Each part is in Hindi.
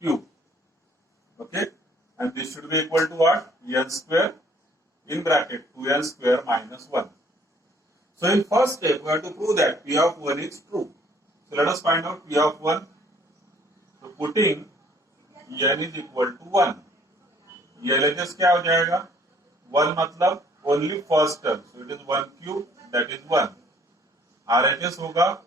cube. Okay, and this should be equal to what? N square in bracket 2n square minus 1. So in first step, we have to prove that P of 1 is true. So let us find out P of 1. So putting n is equal to 1. LHS क्या हो जाएगा? 1 मतलब only first term. So it is 1 cube, that is 1. RHS होगा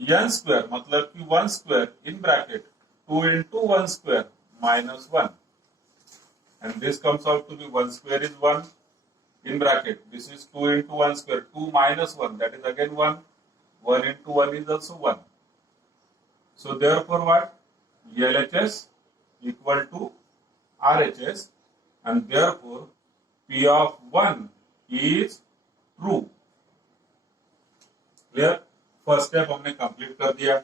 n square मतलब कि 1 square in bracket 2 into 1 square minus 1. And this comes out to be 1 square is 1 in bracket. This is 2 into 1 square. 2 minus 1, that is again 1. 1 into 1 is also 1. So therefore what? LHS equal to RHS, and therefore P of 1 is true. Clear? First step हमने कंप्लीट कर दिया.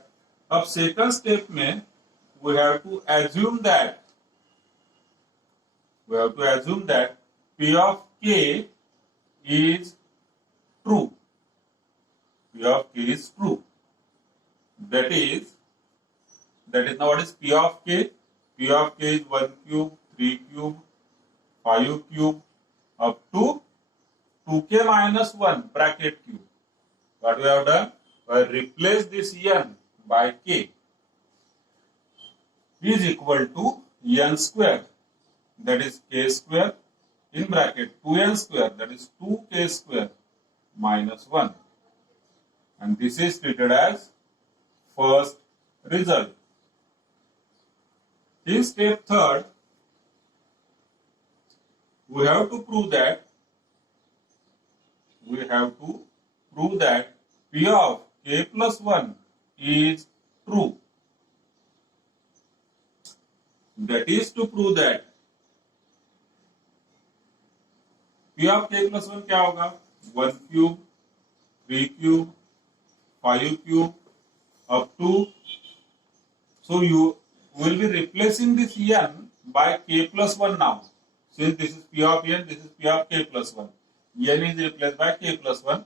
अब सेकंड स्टेप में we have to assume that P of K is true. P of K is true. That is now what is P of K? P of K is 1 cube, 3 cube, 5 cube up to 2k minus 1 bracket cube. What we have done? We have replaced this n by k is equal to n square, that is k square in bracket 2n square, that is 2k square minus 1, and this is treated as first result. In step third, we have to prove that P of k plus 1 is true. That is to prove that P of k plus 1 क्या होगा? 1 cube, 3 cube, 5 cube up to. So you will be replacing this n by k plus 1 now. Since this is P of n, this is P of k plus 1. n is replaced by k plus 1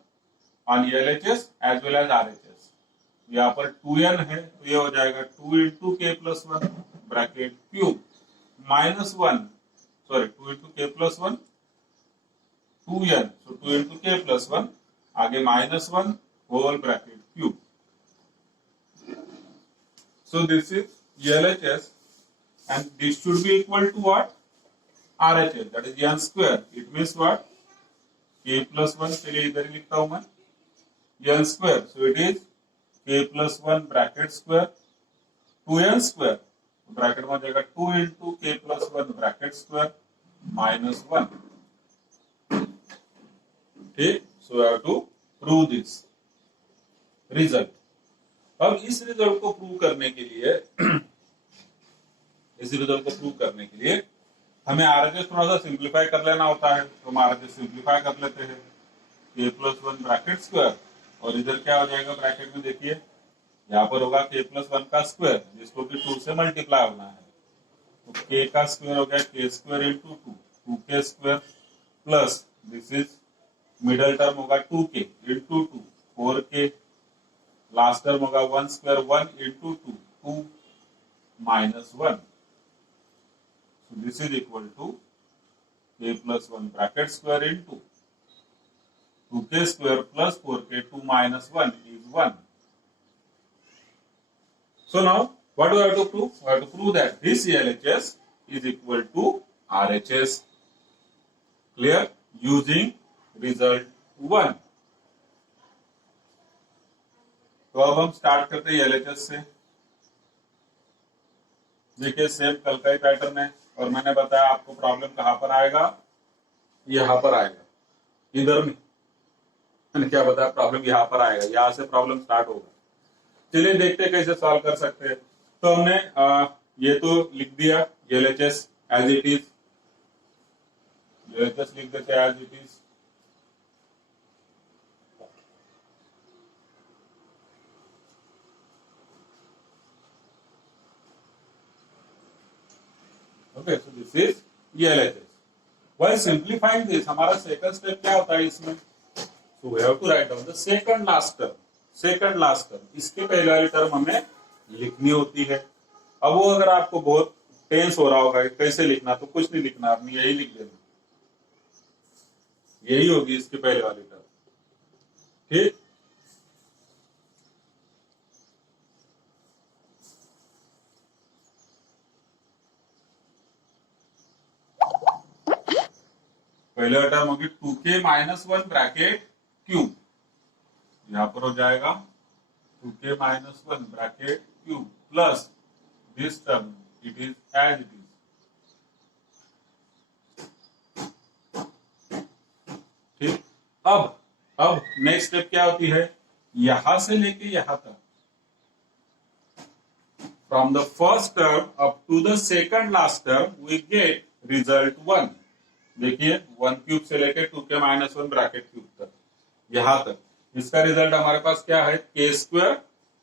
on LHS as well as RHS. यहाँ पर 2n है तो ये हो जाएगा 2 into k plus 1 bracket cube minus 1, sorry 2 into k plus 1 2n, so 2 into k plus 1 आगे minus 1 whole bracket cube. So this is LHS and this should be equal to what? RHS, that is n square. It means what? K plus 1 चलिए इधर ही लिखता हूं मैं n square. So it is k plus 1 bracket square 2n square. Bracket में जाएगा 2 into k plus 1 bracket square minus 1. ठीक. So we have to prove this result. अब इस रिजल्ट को प्रूव करने के लिए हमें RHS थोड़ा सा सिंप्लीफाई कर लेना होता है. तो हम RHS सिंप्लीफाई कर लेते हैं. k plus 1 ब्रैकेट स्क्वायर और इधर क्या हो जाएगा ब्रैकेट में देखिए यहाँ पर होगा k plus 1 का स्क्वायर जिसको कि 2 से मल्टीप्लाई होना है. तो k का स्क्वायर हो गया k square into 2k square plus this is middle term होगा 2k into 2 4k last term होगा 1 square 1 into 2 minus 1. So this is equal to k plus 1 bracket square into 2k square plus 4k 2 minus 1 is 1. So now what do we have to prove? We have to prove that this LHS is equal to RHS. Clear? Using result 1. तो अब हम स्टार्ट करते हैं LHS से. देखिए सेम कल का ही पैटर्न है और मैंने बताया आपको प्रॉब्लम कहां पर आएगा, यहां पर आएगा, इधर नहीं. मैंने क्या बताया प्रॉब्लम यहां पर आएगा, यहां से प्रॉब्लम स्टार्ट होगा. चलिए देखते हैं कैसे सॉल्व कर सकते हैं. तो हमने ये तो लिख दिया LHS as it is. LHS लिख देते हैं as it is. Okay, so this is LHS. While simplifying this, हमारा सेकंड स्टेप क्या होता है इसमें? So we have to write down the second last term. इसके पहले वाली टर्म हमें लिखनी होती है. अब वो अगर आपको बहुत टेंस हो रहा होगा कि कैसे लिखना, तो कुछ नहीं लिखना, आपने यही लिख देना, यही होगी इसकी पहले वाली टर्म। ठीक, पहले टर्म होगी 2k माइनस 1 ब्रैकेट क्यूब, यहां पर हो जाएगा 2k minus 1 bracket cube plus this term it is as it is. ठीक, अब नेक्स्ट स्टेप क्या होती है, यहां से लेके यहां तक, from the first term up to the second last term we get result 1। देखिए 1 क्यूब से लेके 2k माइनस 1 ब्रैकेट क्यूब तक, यहां तक इसका रिजल्ट हमारे पास क्या है, k square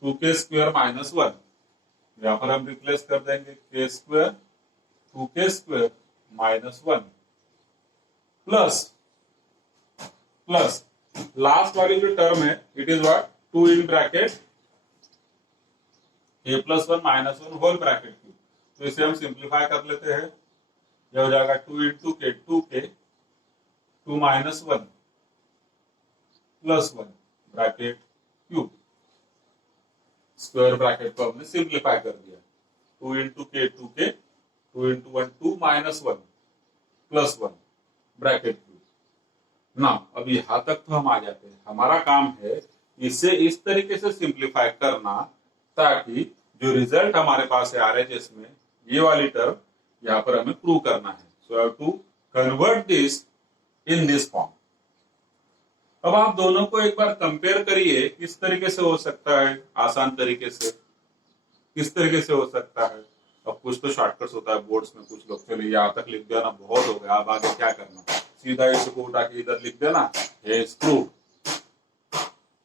2k square minus 1। यहां पर हम रिप्लेस कर देंगे k square 2k square minus 1 plus plus last वाली जो टर्म है it is what, 2 in bracket k plus 1 minus 1 whole bracket cube. तो इसे हम सिंप्लीफाई कर लेते हैं, यह हो जाएगा 2 इंटू के 2k 2 minus 1 plus 1 bracket cube, square bracket को हमने सिंप्लीफाई कर दिया, 2 इंटू के 2k 2 into 1 2 minus 1 plus 1 bracket cube ना। अब यहां तक तो हम आ जाते हैं, हमारा काम है इसे इस तरीके से सिंप्लीफाई करना ताकि जो रिजल्ट हमारे पास है आरएचएस में, ये वाली टर्म यहां पर हमें प्रूव करना है। So have to convert this in this form. अब आप दोनों को एक बार कंपेयर करिए, किस तरीके से हो सकता है, आसान तरीके से किस तरीके से हो सकता है। अब कुछ तो शॉर्टकट्स होता है बोर्ड्स में, कुछ लोग चलिए यहाँ तक लिख दिया ना, बहुत हो गया, अब आगे क्या करना, सीधा इसको उठा के इधर लिख देना, ये प्रूव।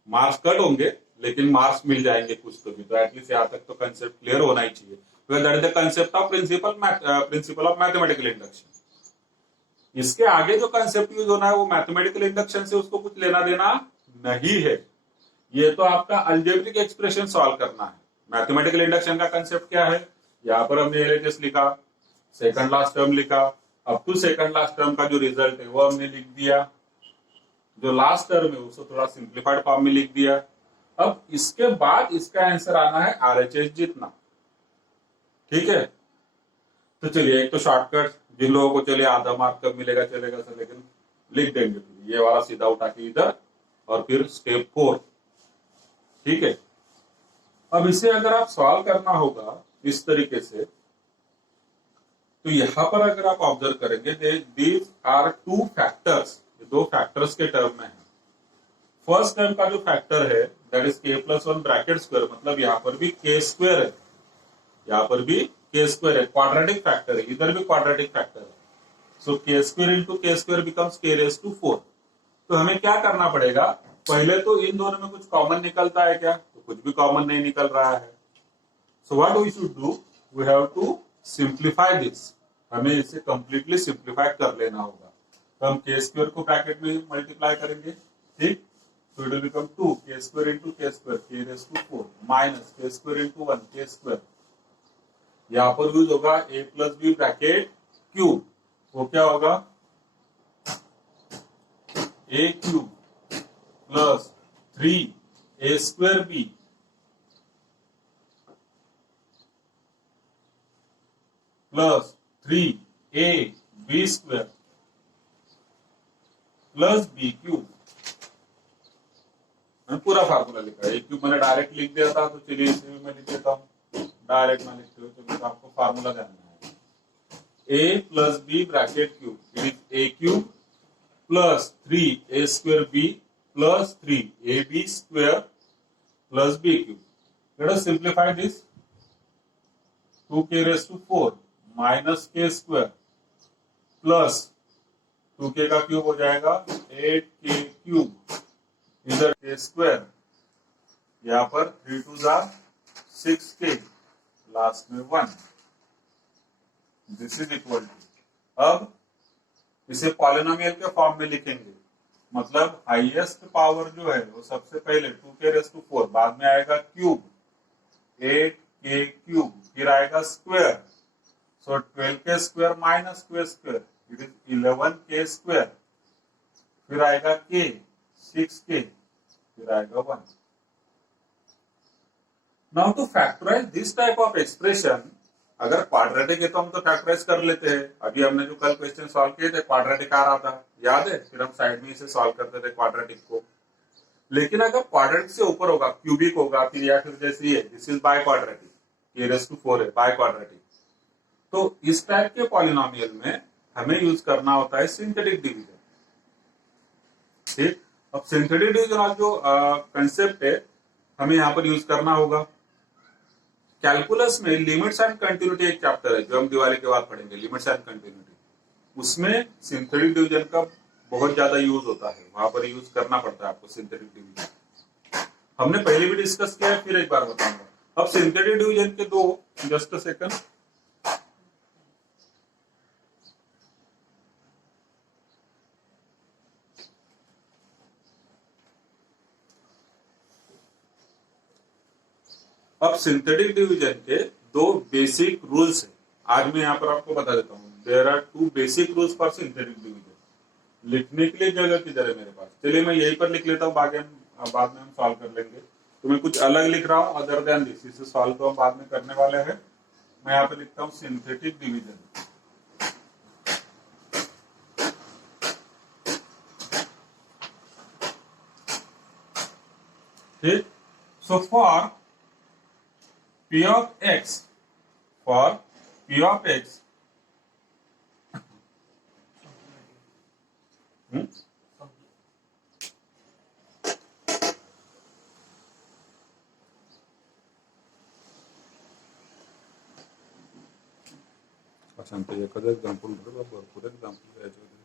मार्क्स कट होंगे लेकिन मार्क्स मिल जाएंगे कुछ तो एटलीस्ट यहाँ तक तो कंसेप्ट क्लियर होना ही चाहिए। That is the concept of principle of mathematical induction. इसके आगे जो कंसेप्ट यूज होना है वो मैथमेटिकल इंडक्शन से उसको कुछ लेना देना नहीं है, ये तो आपका अलजेब्रिक एक्सप्रेशन सॉल्व करना है। मैथमेटिकल इंडक्शन का कंसेप्ट क्या है, यहाँ पर हमने एलएचएस लिखा, सेकंड लास्ट टर्म लिखा, up to second last term का जो रिजल्ट है वो हमने लिख दिया, जो लास्ट टर्म है उसको थोड़ा सिंप्लीफाइड फॉर्म में लिख दिया। अब इसके बाद इसका आंसर आना है आरएचएस जितना। ठीक है, तो चलिए एक तो शॉर्टकट, जिन लोगों को चलिए आधा मार्क कब मिलेगा चलेगा सर, लेकिन लिख देंगे फिर ये वाला सीधा उठा के इधर, और फिर स्टेप 4। ठीक है, अब इसे अगर आप सॉल्व करना होगा इस तरीके से, तो यहां पर अगर आप ऑब्जर्व करेंगे दीज आर 2 फैक्टर्स, 2 फैक्टर्स के टर्म में है। फर्स्ट टर्म का जो फैक्टर है that is k plus 1 bracket square, मतलब यहाँ पर भी k स्क्वायर है, यहाँ पर भी k स्क्वायर है, क्वाड्रेटिक फैक्टर है, इधर भी क्वाड्रेटिक फैक्टर है। So k square into k square becomes k raise to 4। तो हमें क्या करना पड़ेगा, पहले तो इन दोनों में कुछ कॉमन निकलता है क्या, तो कुछ भी कॉमन नहीं निकल रहा है। So what we should do, we have to simplify this, हमें इसे कंप्लीटली सिंप्लीफाई कर लेना होगा। तो हम k स्क्वायर को ब्रैकेट में मल्टीप्लाई करेंगे, ठीक, so it will become 2 k square into k square k raised to 4 minus k square into 1 k square। यहाँ पर यूज होगा a plus b bracket cube, वो क्या होगा a cube plus 3 a square b plus 3 a b square plus b cube. पूरा फार्मूला लिखा है, क्यूब मैंने डायरेक्ट लिख दिया था, तो चलिए इसे भी मैं लिख देता हूँ, डायरेक्ट मैं लिखते हुए तो आपको फार्मूला जानना है। a plus b bracket cube, it is a cube plus 3 a square b plus 3 a b square plus b cube. Let us simplify this, 2k raise to 4 minus k square plus 2k का क्यूब हो जाएगा 8k क्यूब, इधर k स्क्वायर, यहाँ पर 3 2 जार 6k, लास्ट में 1, दिस इज इक्वल टू। अब इसे पॉलिनोमियल के फॉर्म में लिखेंगे, मतलब हाईएस्ट पावर जो है वो सबसे पहले 2k रेज टू 4, बाद में आएगा क्यूब के क्यूब, फिर आएगा स्क्वायर, सो 12 के स्क्वायर माइनस के स्क्वायर, इट इज 11 के स्क्वायर, फिर आएगा के 6 के, फिर आएगा 1. Now to factorise this type of expression, अगर क्वाड्रेटिक है तो हम तो फैक्टराइज कर लेते हैं. अभी हमने जो कल क्वेश्चन सॉल्व किए थे क्वाड्रेटिक आ रहा था, याद है, फिर हम साइड में इसे सॉल्व करते थे क्वाड्रेटिक को. लेकिन अगर क्वाड्रेटिक से ऊपर होगा, क्यूबिक होगा, फिर या फिर जैसे ये दिस इज बाय क्वाड्रेटिक, ये रेस टू 4 है बाय क्वाड्रेटिक, तो इस टाइप के पॉलिनोमियल में हमें यूज करना होता है सिंथेटिक डिवीजन. ठीक, अब सिंथेटिक डिवीजन जो कंसेप्ट है हमें यहाँ पर यूज करना होगा. कैलकुलस में लिमिट्स एंड कंटिन्यूटी एक चैप्टर है जो हम दिवाली के बाद पढ़ेंगे, लिमिट्स एंड कंटिन्यूटी. उसमें सिंथेटिक डिवीजन का बहुत ज्यादा यूज होता है, वहां पर यूज करना पड़ता है आपको सिंथेटिक डिवीजन. हमने पहले भी डिस्कस किया है, फिर एक बार बताऊंगा. अब सिंथेटिक डिवीजन के दो, जस्ट अ सेकंड. अब सिंथेटिक डिवीजन के दो बेसिक रूल्स है, आज मैं यहाँ पर आपको बता देता हूँ. There are 2 basic rules for synthetic division. लिखने के लिए जगह किधर है मेरे पास, चलिए मैं यहीं पर लिख लेता हूँ, बाद में हम सॉल्व कर लेंगे. तो मैं कुछ अलग लिख रहा हूँ अदर देन दिस, इसे सॉल्व तो हम बाद में करने वाले हैं. मैं यहाँ पे लिखता हूँ सिंथेटिक डिवीजन. ठीक, so for P of x, for P of x, अच्छा एखादं एक्झाम्पल भरपूर एक्झाम्पल द्यायचे होते.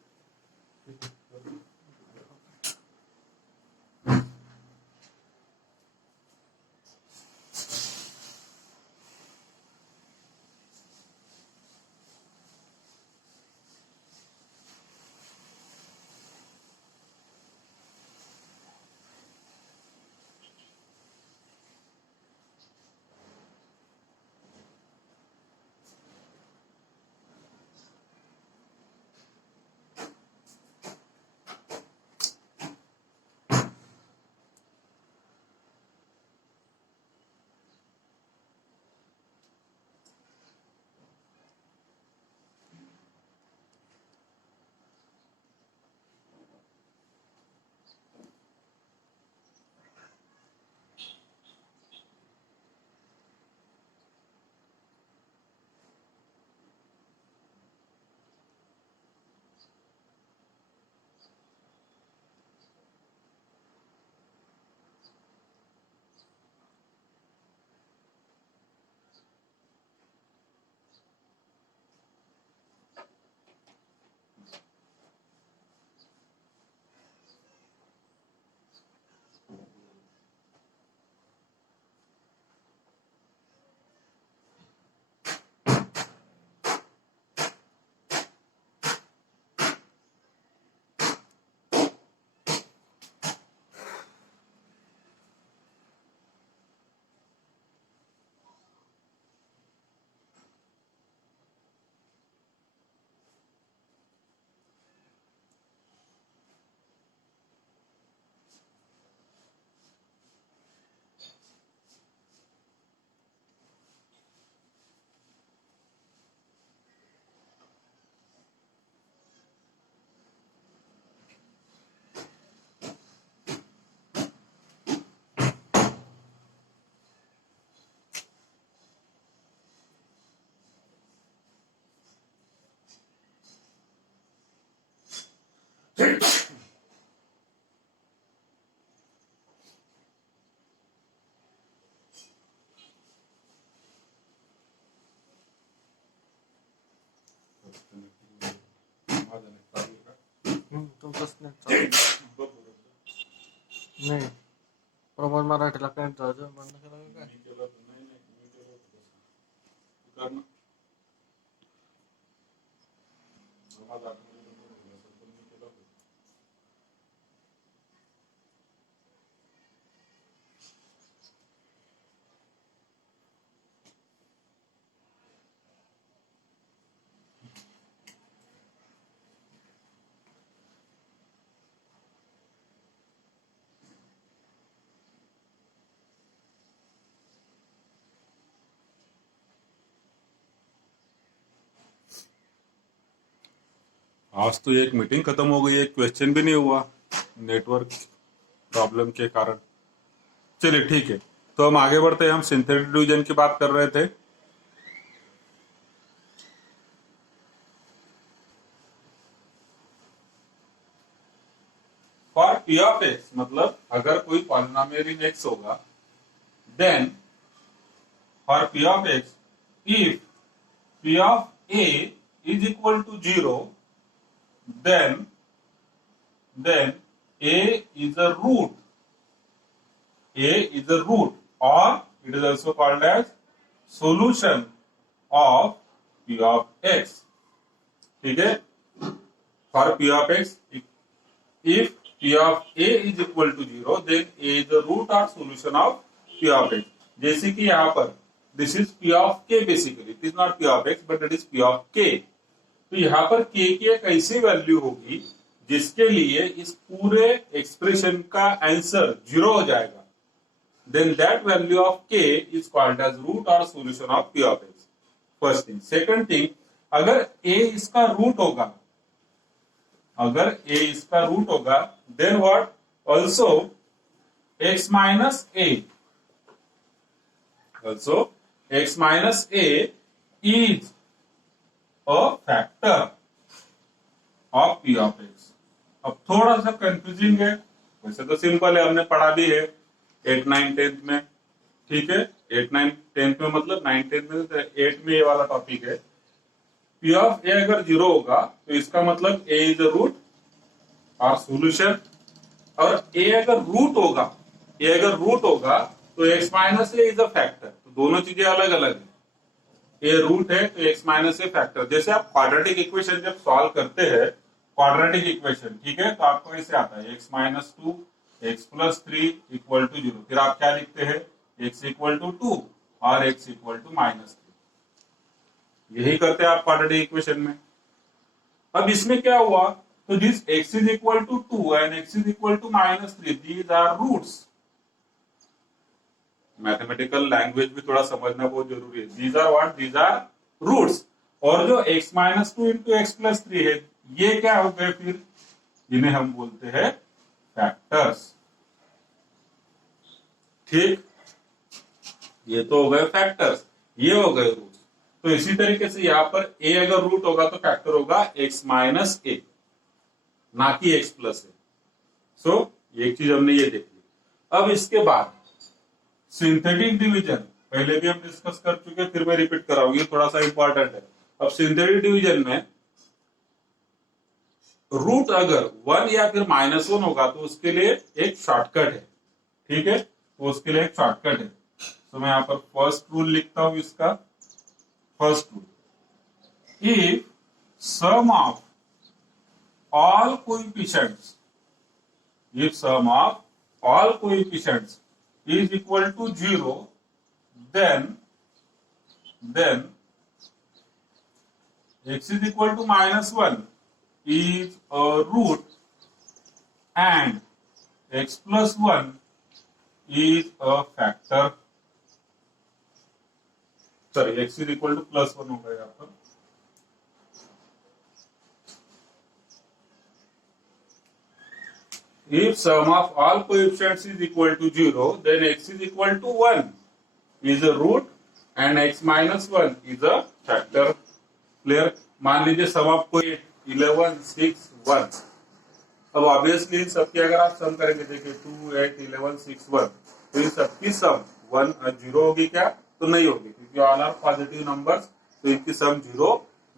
तुमचाच नाही नाही प्रमोद मराठीला काय जायचं म्हणणं केलं काय आज तो एक मीटिंग खत्म हो गई, एक क्वेश्चन भी नहीं हुआ नेटवर्क प्रॉब्लम के कारण। चलिए ठीक है, तो हम आगे बढ़ते हैं। हम सिंथेटिक डिवीजन की बात कर रहे थे। फॉर पी ऑफ एक्स, मतलब अगर कोई पॉलिनोमियल इन एक्स होगा, then for p of x, if p of a is equal to 0, then a is a root. A is a root, or it is also called as solution of p of x. ठीक है, for p of x, if p of a is equal to 0, then a is the root or solution of p of x. जैसे कि यहाँ पर this is p of k, basically it is not p of x but it is p of k. तो यहाँ पर k की एक ऐसी वैल्यू होगी जिसके लिए इस पूरे एक्सप्रेशन का आंसर 0 हो जाएगा, then that value of k is called as root or solution of p of x. First thing. Second thing, अगर a इसका रूट होगा, अगर a इसका रूट होगा, then what? Also x minus a, also x minus a is a factor of p of x. अब थोड़ा सा कंफ्यूजिंग है, वैसे तो सिंपल है, हमने पढ़ा भी है 8, 9, 10 में। ठीक है, 8, 9, 10 में, मतलब 9, 10 में, 8 में ये वाला टॉपिक है। पी ऑफ ए अगर 0 होगा तो इसका मतलब ए इज अ रूट और सॉल्यूशन, और ए अगर रूट होगा, ए अगर रूट होगा तो x minus A is a factor. तो दोनों चीजें अलग अलग है। ए रूट है तो एक्स माइनस ए फैक्टर। जैसे आप क्वाड्रेटिक इक्वेशन जब सॉल्व करते हैं, क्वाड्रेटिक इक्वेशन, ठीक है, तो आपको ऐसे आता है x minus 2 x plus 3 equal to 0। फिर आप क्या लिखते हैं? एक्स इक्वल टू 2 और एक्स इक्वल टू माइनस 3। यही करते हैं आप क्वाड्रेटिक इक्वेशन में। अब इसमें क्या हुआ? तो this x is equal to 2 and x is equal to minus 3, these are roots. Mathematical language भी थोड़ा समझना बहुत जरूरी है। These are what? These are roots. और जो x माइनस 2 इंटू एक्स प्लस 3 है, ये क्या हो गए? फिर जिन्हें हम बोलते हैं फैक्टर्स। ठीक, ये तो हो गए फैक्टर्स, ये हो गए रूट्स। तो इसी तरीके से यहां पर a अगर रूट होगा तो फैक्टर होगा x माइनस a, ना कि x प्लस a। सो एक चीज हमने ये देख ली। अब इसके बाद सिंथेटिक डिवीजन, पहले भी हम डिस्कस कर चुके, फिर मैं रिपीट कराऊंगी, थोड़ा सा इंपॉर्टेंट है। अब सिंथेटिक डिवीजन में रूट अगर 1 या फिर -1 होगा तो उसके लिए एक शॉर्टकट है। ठीक है, तो उसके लिए एक शॉर्टकट है। तो मैं यहां पर फर्स्ट रूल लिखता हूं इसका। First rule, if sum of all coefficients, if sum of all coefficients is equal to 0, then x is equal to -1 is a root and x plus 1 is a factor. Sorry, x is equal to plus 1 होगा यहाँ पर। If sum of all coefficients is equal to 0, then x is equal to 1 is a root and x minus 1 is a factor. Clear? मान लीजिए सम ऑफ कोई 11, 6, 1। अब ऑब्वियसली इन सबकी अगर आप सम करेंगे, देखिए 2, 8, 11, 6, 1, तो इन सबकी सम 1 और 0 होगी क्या? तो नहीं होगी, क्योंकि ऑल आर पॉजिटिव नंबर्स, तो इनकी सम 0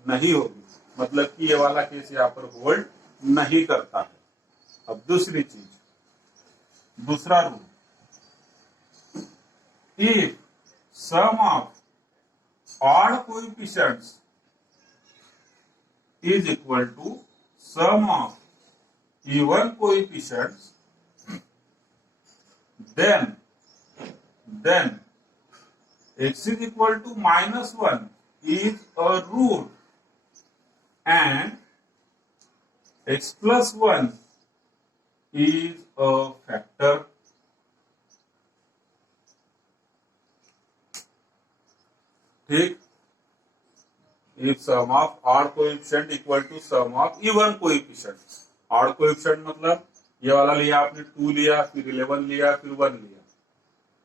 नहीं होगी। मतलब कि ये वाला केस यहाँ पर होल्ड नहीं करता है। अब दूसरी चीज, दूसरा rule, if sum of odd coefficients is equal to sum of even coefficients, then x is equal to -1 is a root and x plus 1 is a factor. ठीक, if sum of odd coefficient equal to sum of even coefficient. Odd coefficient मतलब ये वाला लिया आपने 2 लिया, फिर 11 लिया, फिर 1 लिया,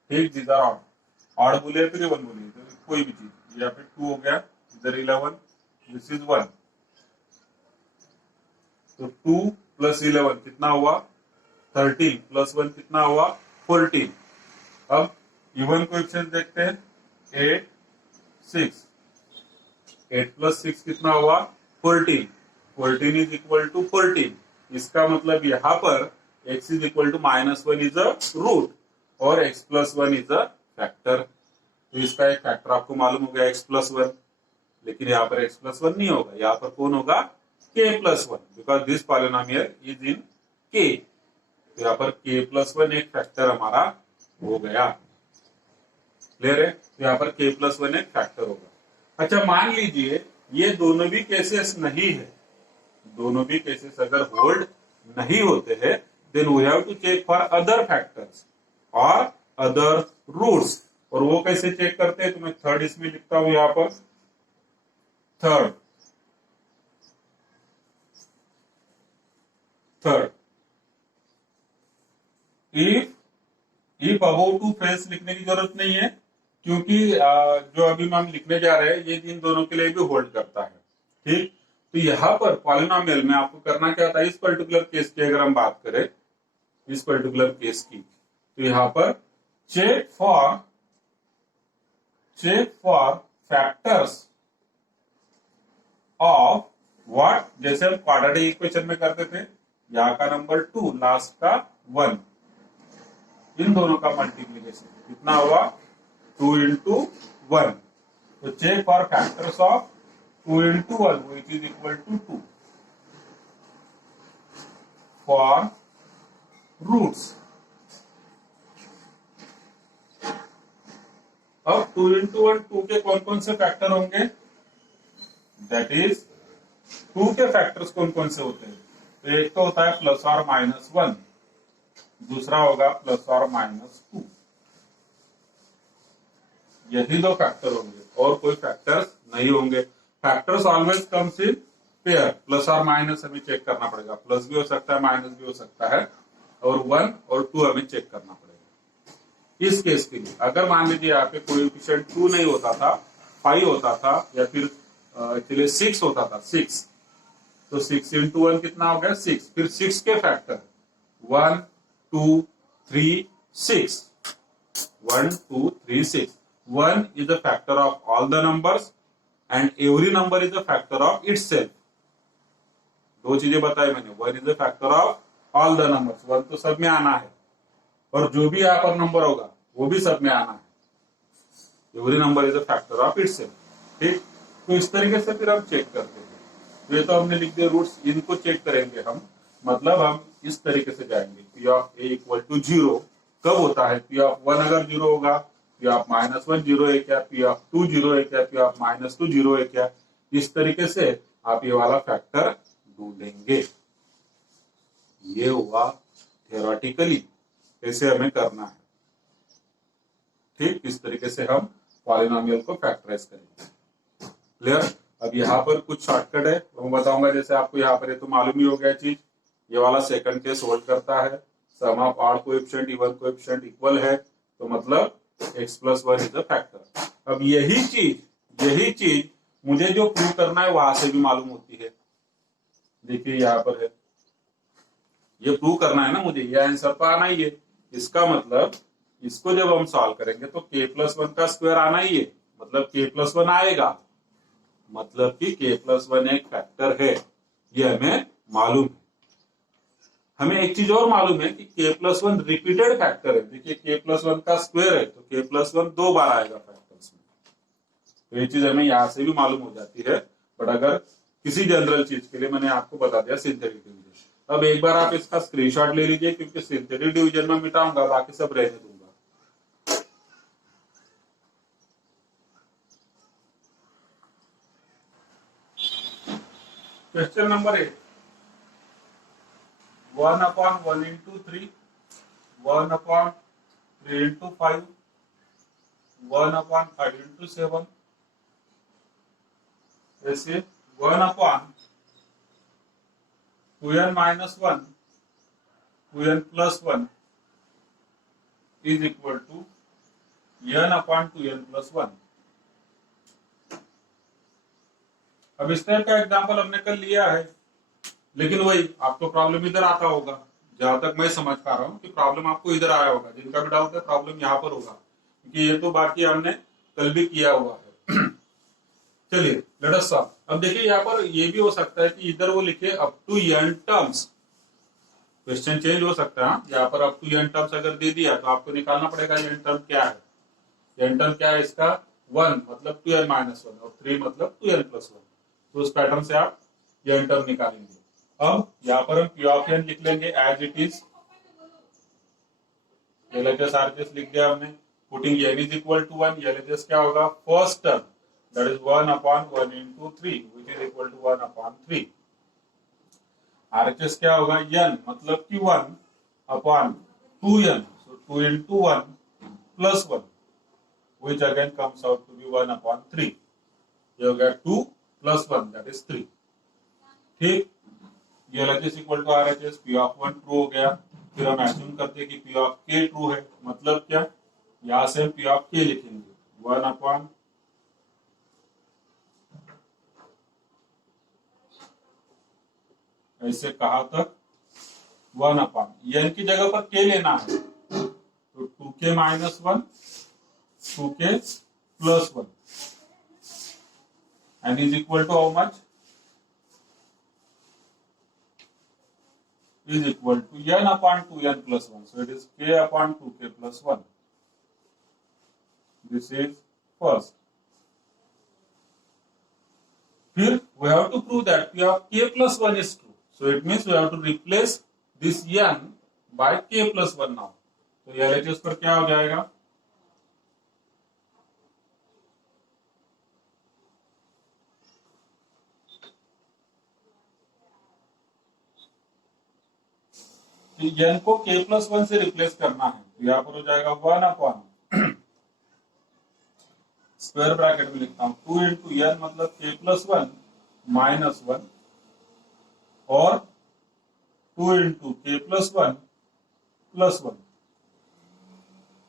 ठीक, दीज आर ऑड। ऑड बोले फिर 1 बोले, तो कोई भी चीज, यहाँ पे 2 हो गया, इधर 11, दिस इज 1, तो 2 प्लस 11 कितना हुआ 13, प्लस 1 कितना हुआ 14। अब इवन कोएफिशिएंट देखते हैं, 8 6, 8 प्लस 6 कितना हुआ 14, 14 इज इक्वल टू 14। इसका मतलब यहाँ पर x is equal to -1 is a root और x plus 1 is a factor. तो इसका एक फैक्टर आपको मालूम हो गया x प्लस 1, लेकिन यहाँ पर x प्लस 1 नहीं होगा, यहाँ पर कौन होगा k plus 1, because this polynomial is in k। तो यहाँ पर k प्लस 1 एक फैक्टर हमारा हो गया, क्लियर है। तो यहाँ पर k प्लस 1 एक फैक्टर होगा। अच्छा, मान लीजिए ये दोनों भी केसेस नहीं है, दोनों भी केसेस अगर होल्ड नहीं होते हैं, then we have to check for other factors और अदर रूट्स। और वो कैसे चेक करते हैं, तो मैं थर्ड इसमें लिखता हूं यहाँ पर, third if above two face लिखने की जरूरत नहीं है, क्योंकि जो अभी हम लिखने जा रहे हैं ये इन दोनों के लिए भी होल्ड करता है, ठीक। तो यहाँ पर पॉलिनोमियल में आपको करना क्या था, इस पर्टिकुलर केस की अगर हम बात करें, इस पर्टिकुलर केस की, तो यहाँ पर check for factors of what, जैसे हम क्वाड्रेटिक इक्वेशन में करते थे, यहाँ का नंबर 2, लास्ट का 1, इन दोनों का मल्टीप्लीकेशन कितना हुआ 2 into 1। तो check for factors of 2 into 1 which is equal to 2 for roots। अब 2 into 1 2 के कौन कौन से फैक्टर होंगे, दैट इज 2 के फैक्टर्स कौन कौन से होते हैं, तो एक तो होता है प्लस और माइनस 1, दूसरा होगा प्लस और माइनस 2, यही दो फैक्टर होंगे और कोई फैक्टर्स नहीं होंगे। Factors always comes in pair, plus और माइनस हमें चेक करना पड़ेगा, प्लस भी हो सकता है माइनस भी हो सकता है, और 1 और 2 हमें चेक करना पड़ेगा। इस केस के लिए अगर मान लीजिए यहाँ पे कोएफिशिएंट 2 नहीं होता था, 5 होता था, या फिर एक्चुअली 6 होता था, 6, तो 6 into 1 कितना हो गया 6, फिर 6 के factor 1 2 3 6, 1 2 3 6, 1 is a factor of all the numbers and every number is a factor of itself। दो चीजें बताई मैंने, 1 is a factor of all the numbers, 1 तो सब में आना है, और जो भी यहाँ पर नंबर होगा वो भी सब में आना है, every number is a factor of itself, ठीक। तो इस तरीके से फिर हम चेक करते हैं। तो ये तो हमने लिख दिया रूट्स, इनको चेक करेंगे हम, मतलब हम इस तरीके से जाएंगे, p of a equal to 0 कब होता है, पी ऑफ 1 अगर 0 होगा, पी ऑफ -1 0 है क्या, पी ऑफ 2 0 है क्या, पी ऑफ -2 0 है क्या, इस तरीके से आप ये वाला फैक्टर ढूंढेंगे। ये हुआ थियोरेटिकली कैसे हमें करना है, ठीक, इस तरीके से हम पॉलिनोमियल को फैक्टराइज करेंगे, क्लियर। अब यहाँ पर कुछ शॉर्टकट है वो मैं बताऊंगा, जैसे आपको यहाँ पर ये तो मालूम ही हो गया चीज, ये वाला सेकंड केस होल्ड करता है, sum of odd coefficient even coefficient equal है, तो मतलब x plus 1 is a factor. अब यही चीज मुझे जो प्रूव करना है वहां से भी मालूम होती है, देखिए यहाँ पर है, ये प्रूव करना है ना मुझे, ये आंसर तो आना ही है, इसका मतलब इसको जब हम सॉल्व करेंगे तो k प्लस 1 का स्क्वायर आना ही है, मतलब k प्लस 1 आएगा, मतलब कि k प्लस 1 एक फैक्टर है, ये हमें मालूम है। हमें एक चीज और मालूम है कि k प्लस 1 रिपीटेड फैक्टर है, देखिए k प्लस 1 का स्क्वायर है तो k प्लस 1 2 बार आएगा फैक्टर्स में, तो ये चीज हमें यहां से भी मालूम हो जाती है। बट अगर किसी जनरल चीज के लिए मैंने आपको बता दिया सिंथेटिक डिवीजन, अब एक बार आप इसका स्क्रीनशॉट ले लीजिए, क्योंकि सिंथेटिक डिवीजन में मिटाऊंगा, बाकी सब रहने दूंगा। Question number 8, 1/1 into 3, 1/3 into 5, 1/5 into 7, ऐसे 1/2n-1 2n plus 1 is equal to n/2n plus 1। अब इस टाइप का एग्जाम्पल हमने कल लिया है, लेकिन वही आपको प्रॉब्लम इधर आता होगा। जहां तक मैं समझ पा रहा हूँ कि प्रॉब्लम आपको इधर आया होगा। जिनका भी डाउट है प्रॉब्लम यहाँ पर होगा, क्योंकि ये तो बाकी हमने कल भी किया हुआ है। चलिए लेट अस सॉल्व। अब देखिए यहाँ पर ये भी हो सकता है कि इधर वो लिखे up to n terms, question change हो सकता है। यहाँ पर अप टू n टर्म्स अगर दे दिया तो आपको निकालना पड़ेगा n टर्म क्या है। n टर्म क्या है इसका, 1 मतलब 2n माइनस 1 और 3 मतलब 2n प्लस 1। तो उस पैटर्न से आप n टर्म निकालेंगे। अब यहाँ पर हम p ऑफ n लिख लेंगे as it is. LHS RHS लिख दिया हमने। Putting n is equal to 1, LHS क्या होगा, first term that is 1/1 into 3 which is equal to 1/3। RHS क्या होगा, n मतलब कि 1/2n, so 2 into 1 plus 1 which again comes out to be 1/3। ये हो गया 2 plus 1 that is 3। ठीक, LHS equal to RHS, P of 1 true हो गया। फिर हम एज्यूम करते हैं कि P of K ट्रू है, मतलब क्या, यहां से हम P of K लिखेंगे 1/, ऐसे कहा तक 1/n की जगह पर K लेना है, तो 2K minus 1 2K plus 1 and is equal to how much, is equal to n/2n plus 1, so it is K/2K plus 1। this is first। फिर we have to prove that P of K plus 1 is true, so it means we have to replace this n by K plus 1 now। तो LHS पर क्या हो जाएगा, n को K plus 1 से रिप्लेस करना है, तो यहाँ पर हो जाएगा 1/, स्क्वायर ब्रैकेट में लिखता हूं 2 into n मतलब K plus 1 minus 1 और 2 into K plus 1 plus 1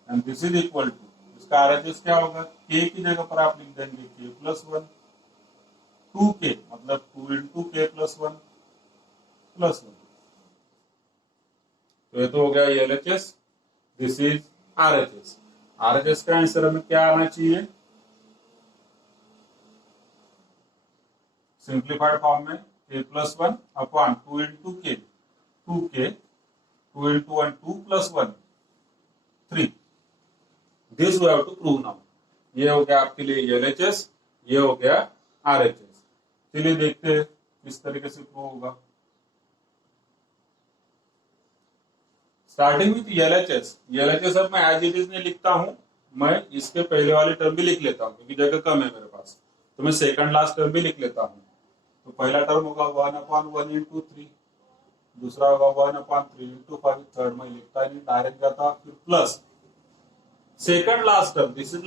and this is equal to, इसका RHS क्या होगा, K की जगह पर आप लिख देंगे K plus 1, 2K मतलब 2 into K plus 1 plus 1। तो ये तो हो गया LHS, this is RHS। RHS का आंसर हमें क्या आना चाहिए, सिंप्लीफाइड फॉर्म में K plus 1/2 into K, 2K 2 into 1 2 plus 1 3। This we have to prove now. ये हो गया आपके लिए LHS, ये हो गया RHS। चलिए देखते हैं किस तरीके से प्रूव होगा। स्टार्टिंग विथ LHS अब मैं एज इट इज नहीं लिखता हूं, मैं इसके पहले वाली टर्म भी लिख लेता हूं क्योंकि जगह कम है मेरे पास, तो मैं सेकंड लास्ट टर्म भी लिख लेता हूं। तो पहला टर्म होगा 1/1 into 3, दूसरा होगा 1/3 into 5, थर्ड में लिखता नहीं डायरेक्ट जाता, फिर plus second last term, this is